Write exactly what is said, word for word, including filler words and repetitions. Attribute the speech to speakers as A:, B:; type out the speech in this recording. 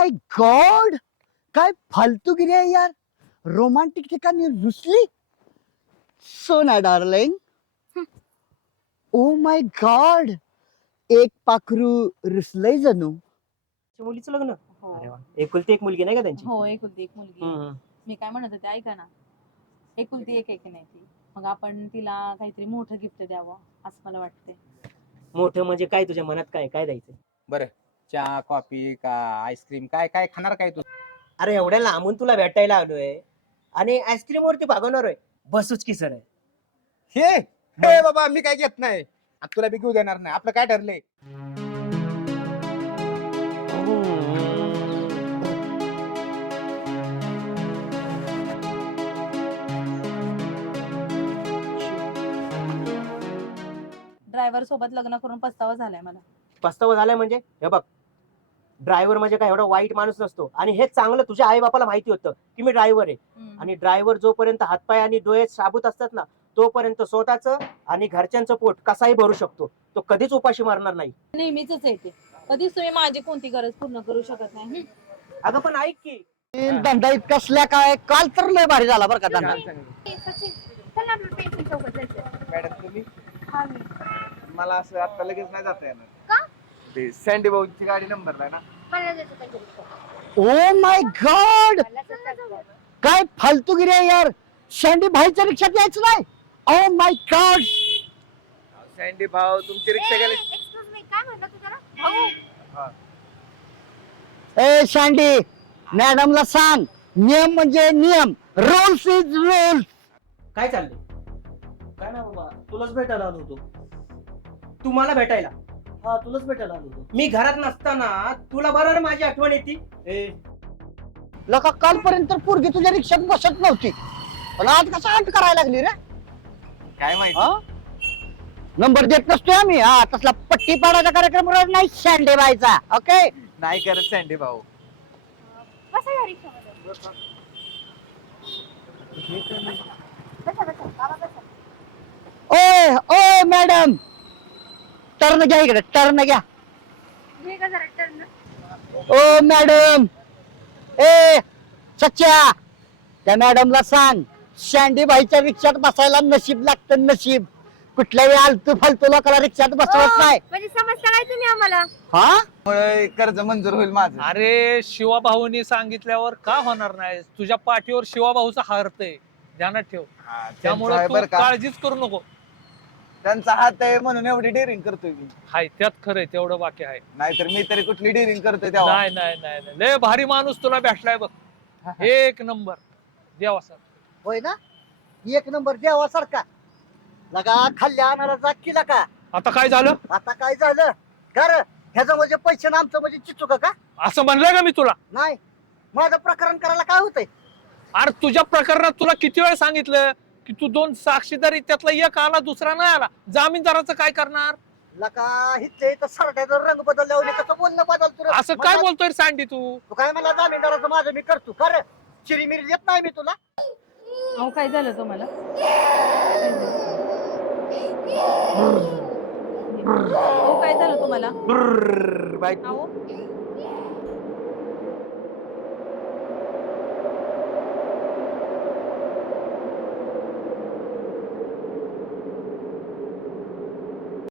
A: माय God, काय फालतूगिरी आहे यार. रोमांटिक ठिकाणी रुसली. सोना डार्लिंग. ओ माय गॉड, एक पाखरू रुसलंय जणू.
B: मुलीचं लग्न.
C: हो
B: अरे वा, एकुलती एक मुलगी नाही का त्यांची?
C: हो एकुलती एक मुलगी आहे.
B: हम्म.
C: मी काय म्हणत होते ऐका ना, एकुलती एक एक नाही ती, मग आपण तिला काहीतरी मोठं गिफ्ट द्यावं असं मला वाटतंय.
B: मोठं म्हणजे काय, तुझ्या मनात काय काय द्यायचं?
D: बरं, चहा कॉफी का आईस्क्रीम, काय काय खाणार काय तू?
B: अरे एवढ्या लांबून तुला भेटायला आलोय आणि आईस्क्रीम वरती भागवणार आहे. बसूच की सर.
D: हे हे बाबा, मी काय घेत नाही आणि तुला बी घेऊ देणार नाही. आपलं काय ठरलंय?
C: ड्रायव्हर सोबत लग्न करून पस्तावा झालाय मला.
B: पस्तावा झालाय म्हणजे? हे बघ, ड्रायव्हर म्हणजे काय एवढा वाईट माणूस नसतो. आणि हे चांगलं तुझ्या आई बापाला माहिती होतं की मी ड्रायव्हर आहे.
C: हम्म.
B: आणि ड्रायव्हर जोपर्यंत हातपाय आणि डोळे साबूत असतात ना, तोपर्यंत स्वतःचं आणि घरच्यांचं पोट कसाही भरू शकतो. तो कधीच उपाशी मारणार नाही.
C: नेहमीच आहे ते. कधीच तुम्ही माझी कोणती गरज पूर्ण करू शकत नाही. हम्म.
B: अगं पण ऐक की,
A: धंदा इतका कसल्या काय, काल तर लय भारी झाला बरं का धंदा.
D: मॅडम तुम्ही? मला असं आता लगेच नाही जाता येणार. ते सँडी भाऊची गाडी नंबरला आहे ना.
A: ओ माय गॉड, काय फालतूगिरी आहे यार. शेंडी भाईच्या रिक्षात यायचं नाही. Oh my God.
D: सँडी भाऊ तुमची रिक्षा गेली.
A: ए शेंडी, मॅडमला सांग, नियम म्हणजे नियम, रूल्स इज रूल्स.
B: काय चाललंय?
E: काय ना बाबा, तुलाच भेटायला आलो होतो.
B: तू मला भेटायला?
E: हा, तुलाच भेटायला आलो होतो.
B: मी घरात नसताना तुला बरोबर माझी आठवण येते.
E: ए
A: लका कालपर्यंत पोरगी तुझ्या रिक्षात बसत नव्हती, पण आज कसं अंत करायला लागली रे?
D: काय माहिती?
A: हा? नंबर देत नसतोय आम्ही. हा, तसला पट्टी पाडायचा कार्यक्रम रोज नाही शेंडे बायचा. ओके,
D: नाही करत सँडी भाऊ.
A: ओय ओय मॅडम, टर्न घ्या इकडे, टर्न घ्या. ओ मॅडम, ए सच्च्या, त्या मॅडमला सांग, शेंडी बाईच्या रिक्षात बसायला नशीब लागतं, नशीब. कुठल्याही आलतू फालतू लोकांना रिक्षात बसवत नाही.
F: म्हणजे समजता काय तुम्ही आम्हाला?
A: हा,
D: त्यामुळे कर्ज मंजूर होईल माझं.
G: अरे शिवाभाऊनी सांगितल्यावर का होणार नाही? तुझ्या पाठीवर शिवाभाऊचा हार्थ आहे, ध्यानात ठेव.
D: हा, त्यांचं
G: त्यामुळे
D: आहे
G: तू
D: बरं का.
G: काळजीच करू नको.
D: त्यांचा हात आहे म्हणून एवढी डेअरिंग करतोय मी.
G: हाय त्यात खरंय, तेवढं बाकी आहे.
D: नाहीतर मी तरी कुठली डेअरिंग करतोय तेव्हा.
G: नाही नाही नाही नाही. लय भारी माणूस तुला भेटलाय बघ, एक नंबर देवा सर.
A: होय ना, एक नंबर देवासारखा. लगा खाल्ल्या आणणारा किला का.
G: आता काय झालं?
A: आता काय झालं कर, ह्याचं म्हणजे पैसे ना आमचं म्हणजे चिचुक का?
G: असं म्हणलं का मी तुला?
A: नाही, माझं प्रकरण करायला काय होतंय?
G: अरे तुझ्या प्रकरणात तुला किती वेळ सांगितलं की तू दोन साक्षीदारी, त्यातला एक आला दुसरा नाही आला, जामीनदाराचं काय करणार?
A: लका हिथले इथं सरड्याचा रंग बदलल्यावर कसं बोलणं बदलतो रे?
G: असं काय
A: मला-
G: बोलतोय सँडी तू?
A: तू काय मला जामीनदाराचं माझं मी करतो कर. चिरीमिरी देत नाही मी तुला.
C: अहो काय झालं तुम्हाला? काय झालं? अहो काय झालं तुम्हाला?
D: ब्रर्र, बायको.
C: अहो